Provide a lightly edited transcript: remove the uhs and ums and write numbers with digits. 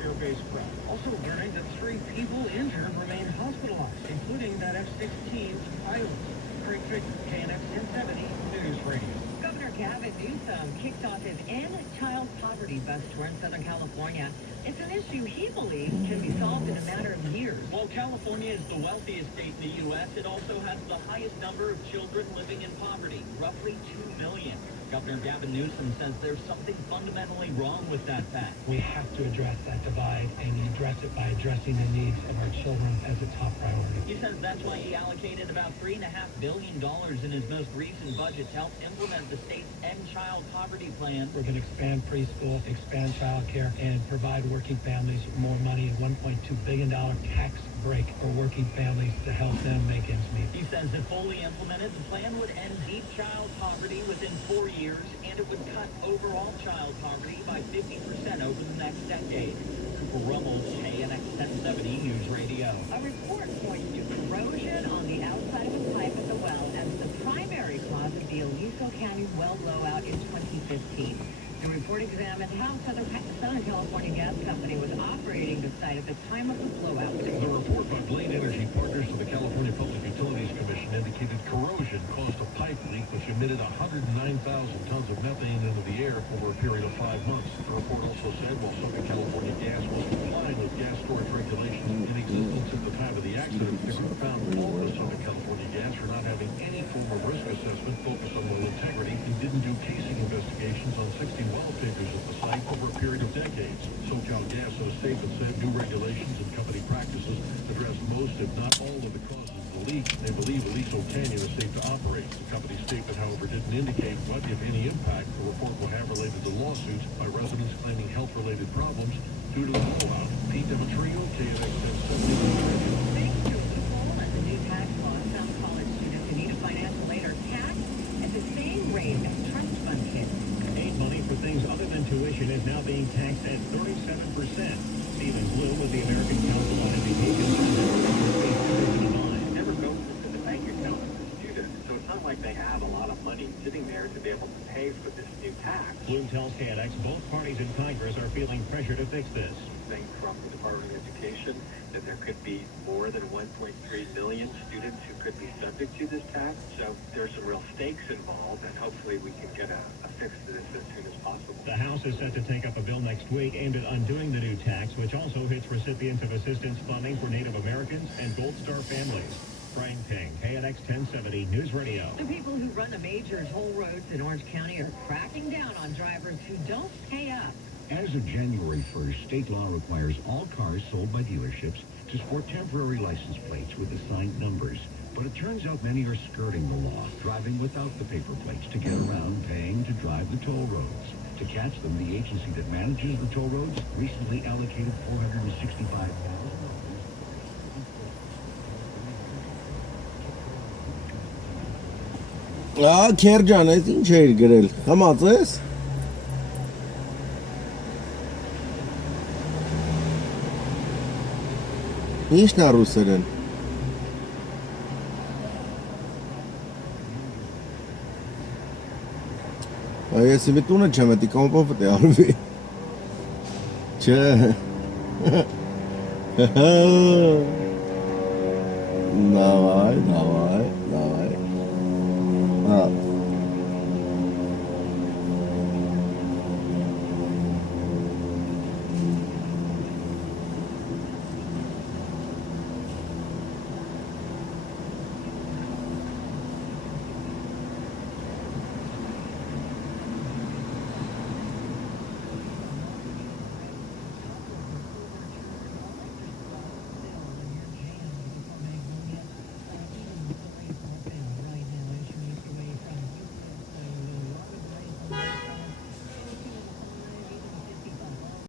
fear-based crowd. Also learning that 3 people injured remain hospitalized, including that F-16 pilot. Craig Fisher, KNX 1070 News Radio. Governor Gavin Newsom kicked off his End Child Poverty bus tour in Southern California. It's an issue he believes can be solved in a matter of years. While California is the wealthiest state in the U.S., it also has the highest number of children living in poverty, roughly 2 million. Governor Gavin Newsom says there's something fundamentally wrong with that fact. We have to address that divide and address it by addressing the needs of our children as a top priority. He says that's why he allocated about $3.5 billion in his most recent budget to help implement the state's End Child Poverty Plan. We're going to expand preschool, expand child care, and provide working families more money, a $1.2 billion tax break for working families to help them make ends meet. He says if fully implemented, the plan would end deep child poverty within 4 years, and it would cut overall child poverty by 50% over the next decade. Cooper Rummel, KNX 1070 News Radio. A report points to corrosion on the outside of a pipe at the well as the primary cause of the Aliso County well blowout in 2015. The report examined how Southern California Gas Company was operating the site at the time of the blowout. The report by Blaine Energy Partners to the California Public Utilities Commission indicated corrosion caused a pipe leak which emitted 109,000 tons of methane into the air over a period of 5 months. The report also said while Southern California Gas was complying with gas storage regulations in existence at the time of the accident, the group found fault with Southern California Gas for not having any form of risk assessment focused on well integrity and didn't do casing investigations on 60 well figures at the site over a period of decades. SoCal Gas in a statement said new regulations and company practices address most, if not all, of the causes of the leak. They believe Aliso Canyon is safe to operate. The company's statement, however, didn't indicate what, if any, impact the report will have related to lawsuits by residents claiming health-related problems due to the blowout. Pete Demetrio, KNX 1070. Thanks to a loophole in the new tax law, some college students who need a financial aid are taxed at the same rate as trust fund kids. Aid money for things other than tuition is now being taxed at 37%. Stephen Bloom with the American Council on Education never goes into the bank account of the student, so it's not like they have a lot of money sitting there to be able to pay for this new tax. Bloom tells KNX both parties in Congress are feeling pressure to fix this. Think from the Department of Education that there could be more than 1.3 million students who could be subject to this tax. So there's some real stakes involved, and hopefully we can get a fix to this as soon as possible. The House is set to take up a bill next week aimed at undoing the new tax, which also hits recipients of assistance funding for Native Americans and Gold Star families. Brian Ping, KNX 1070 News Radio. The people who run the major toll roads in Orange County are cracking down on drivers who don't pay up. As of January 1st, state law requires all cars sold by dealerships to sport temporary license plates with assigned numbers. But it turns out many are skirting the law, driving without the paper plates to get around paying to drive the toll roads. To catch them, the agency that manages the toll roads recently allocated $465,000. Kercan, ez ինչ էր գրել, խմած ես? Ինչն է ռուսերեն? Ես իմ տունը չեմ, էտի կոմպով պետք է արվի։ Չէ։ Давай.